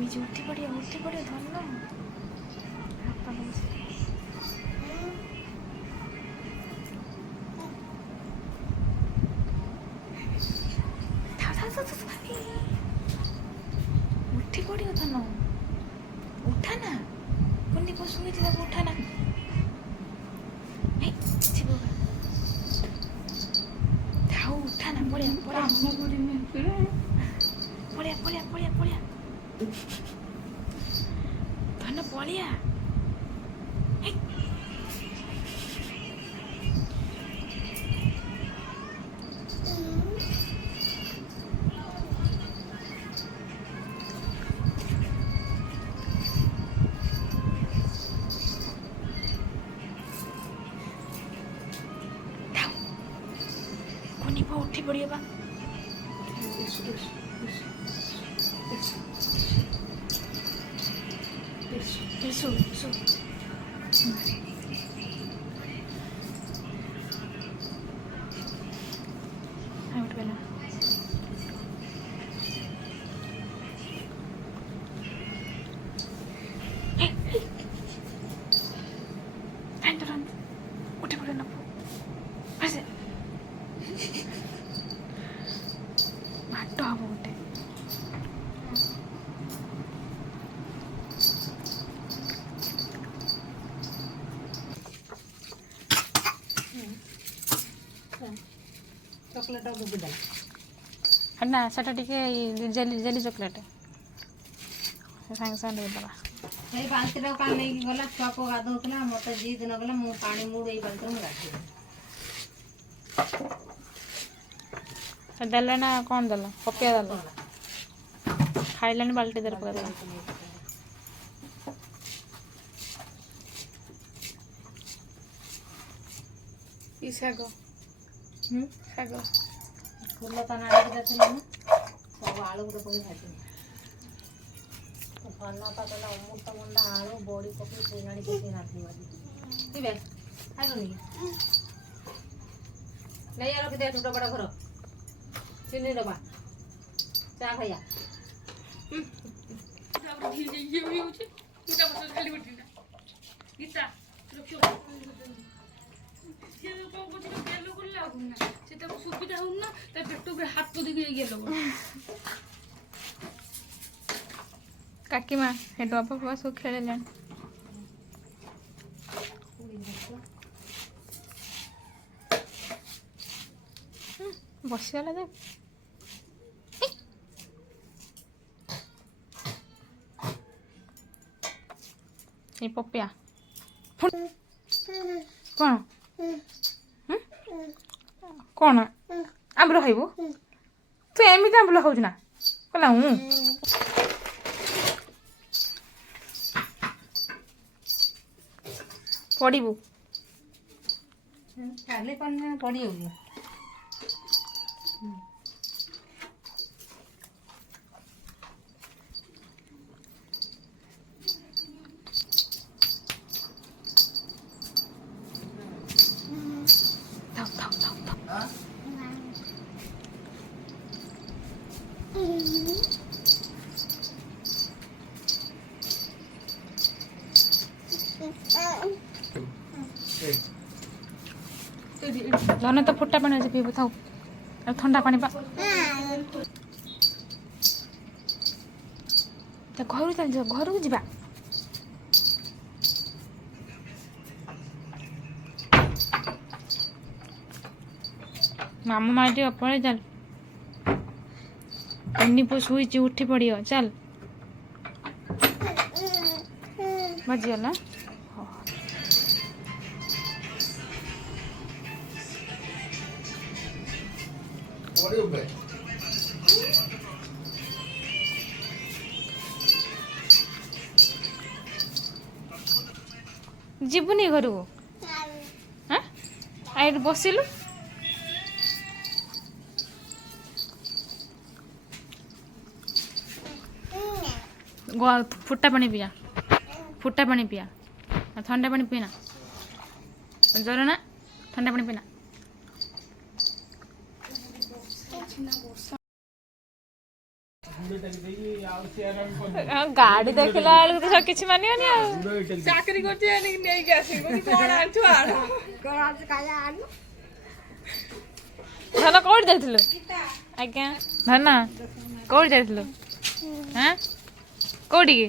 उठी पड़ियो धन उठी पड़ियो धन उठाना कुन्नी को शुई उठाना उठाना पड़िया धन पड़िया कुन्नी को उठी पड़ियो बा सु उठी पड़े ना भाट हम गोटे चॉकलेट ना सेटा टिके जेली चॉकलेट सांगे सांगे देवा ए बाल्टी रे कान नहीं गला छुआ को गाधोतला मते जी दिन गला मु पानी मुड़ ए बाल्टी में गाधी देले ना कौन देला पपिया देला खाइलानी बाल्टी दर पका देला ई सागो सागो फूल तना आड़ी देथिला ना सब आलू को पई भाजी फन्ना पातला अमृत मुंडा आलू बड़ी पकी सेनाड़ी पकी राखली बाजी पीबे खाइलो नी नहीं यार के छोटा बड़ा घर चीनी डबा चा भैया ये भी होचे इटा बस खाली बैठी ना गीता रखो से को कुछ गेलो करला ना सेटा सुविधा हो ना ता पेटो पे हाथ तो दिखे गेलो काकी माँ हे डबा फबा सब खेले लेन बसिगला दे ये पपिया कौन कौन आंबल खाइबू तू एमती आंबल खाऊ ना कहला हूँ पड़ू खाली पानी पड़ी होगी धन तो फुटा पानी पीबू था ठंडा पानी घर चल घर को जा मामू माटी अपने चल इन्नी पो शुई उठी पड़ियो चल बजीगला जीवनी घर को हाँ बसिलु फुटा पानी पिया फुटा पानी पिया ठंडा पानी पीना ज्वर ना ठंडा पानी पीना ଗାଡି ଦେଖିଲା ବେଳକୁ ତ କିଛି ମାନିବନି ଆଉ। ଚାକିରି କରୁଛି ନେଇକି ଆସିବି କଣ ଆଣିଛୁ ଆଣ ଧନ କୋଉଠି ଯାଇଥିଲୁ? ଆଜ୍ଞା ଧନ କୋଉଠି ଯାଇଥିଲୁ? ହଁ କୋଉଠିକି?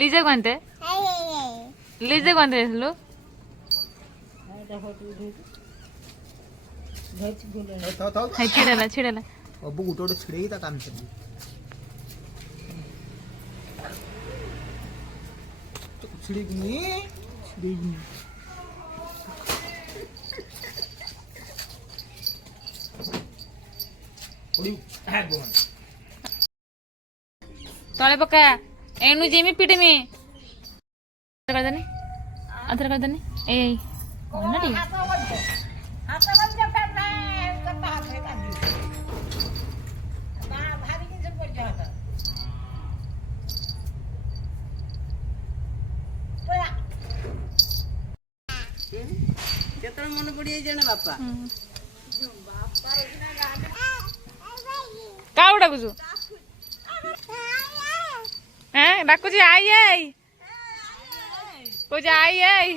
ଲିଜା କୁହନ୍ତେ ଲିଜା କୁହନ୍ତେ ଯାଇଥିଲୁ? ଛିଡେଲା ଅବୁ ଗୋଟେ ଗୋଟେ ଛିଡେଇ ତା କାମ ଚାଲିବ। ଛିଡେଇବୁନି ଛିଡେଇବୁନି। ତଳେ ପକା ଏନୁ ଯେମି ପିଟମି କରିଦେନି ଆଥର କରିଦେନି ଏଇ ନା ଟିକେ କେତେବେଳେ ମନେ ପଡିଯାଇଛି ଜଣେ ବାପା କାହାକୁ ଡାକୁଛୁ? ଡାକୁଛି ଆଇ ଆଇ କହୁଛି ଆଇ ଆଇ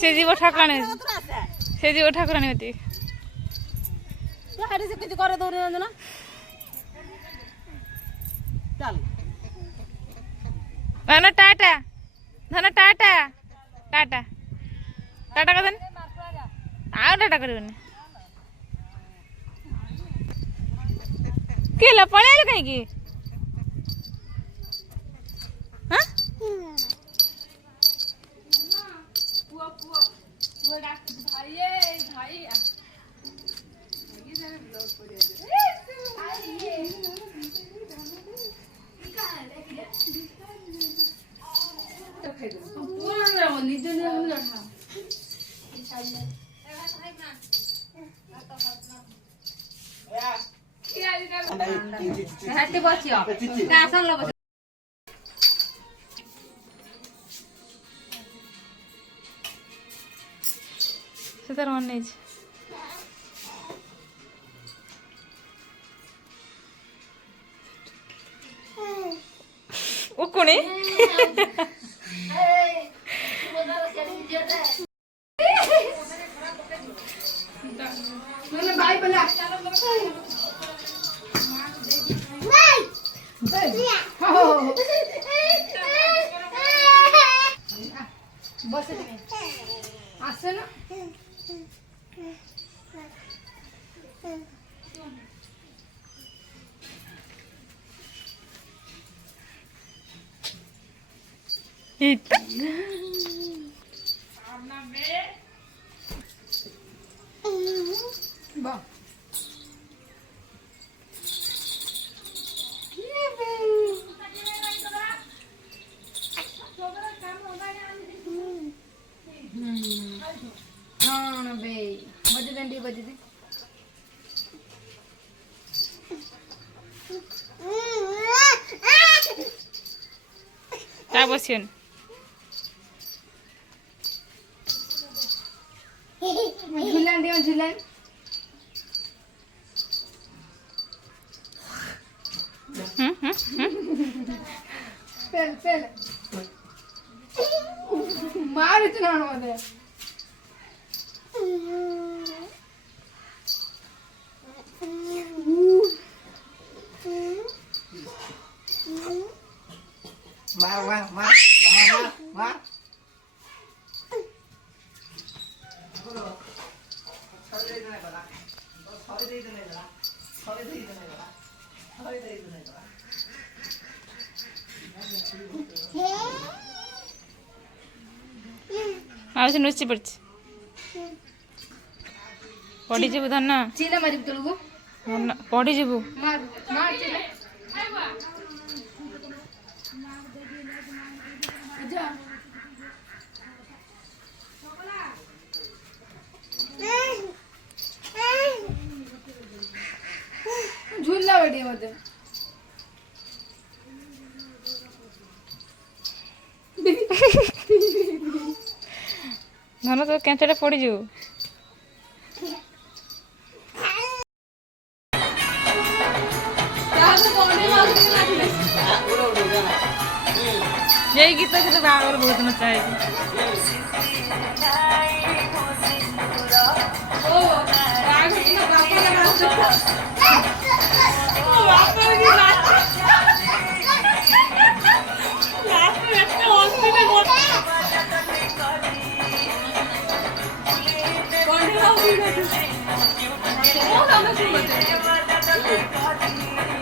ସେ ଯିବ ଠାକୁରାଣୀ ଅତି ସେ କିଛି করে ଦଉନାହାନ୍ତି ନା ଚାଲ ଧନ ଟାଟା ଧନ ଟାଟା ଟାଟା ଟାଟା କରିଦେନି ଆଉ ଟାଟା କରିବନି କିଏ ହେଲା ପଳେଇଲେ କାହିଁକି? ସେ ତାର ଅନେଇଛି ଉକୁଣି ଆସେ ନା ତା ବସିବନି ଝୁଲାন দিও ঝুলান পেল পেল মারছ না মনে ଆଉ ସେ ନୁଚି ପଡିଛି ପଡିଯିବୁ ଧନ ଚିଲା ମାରିବୁ ତଳକୁ ପଡିଯିବୁ ମାର ମାର ଚିଲା ଯା ঝুললা বেটি মধ্যে ଧନ ତୋ କେଞ୍ଚଟା ପଡ଼ିଯିବ। ଏଇ ଗୀତ କିନ୍ତୁ ବାହାଘର ବହୁତ ନଚା ହେଇଛି। କଣ୍ଢେଇ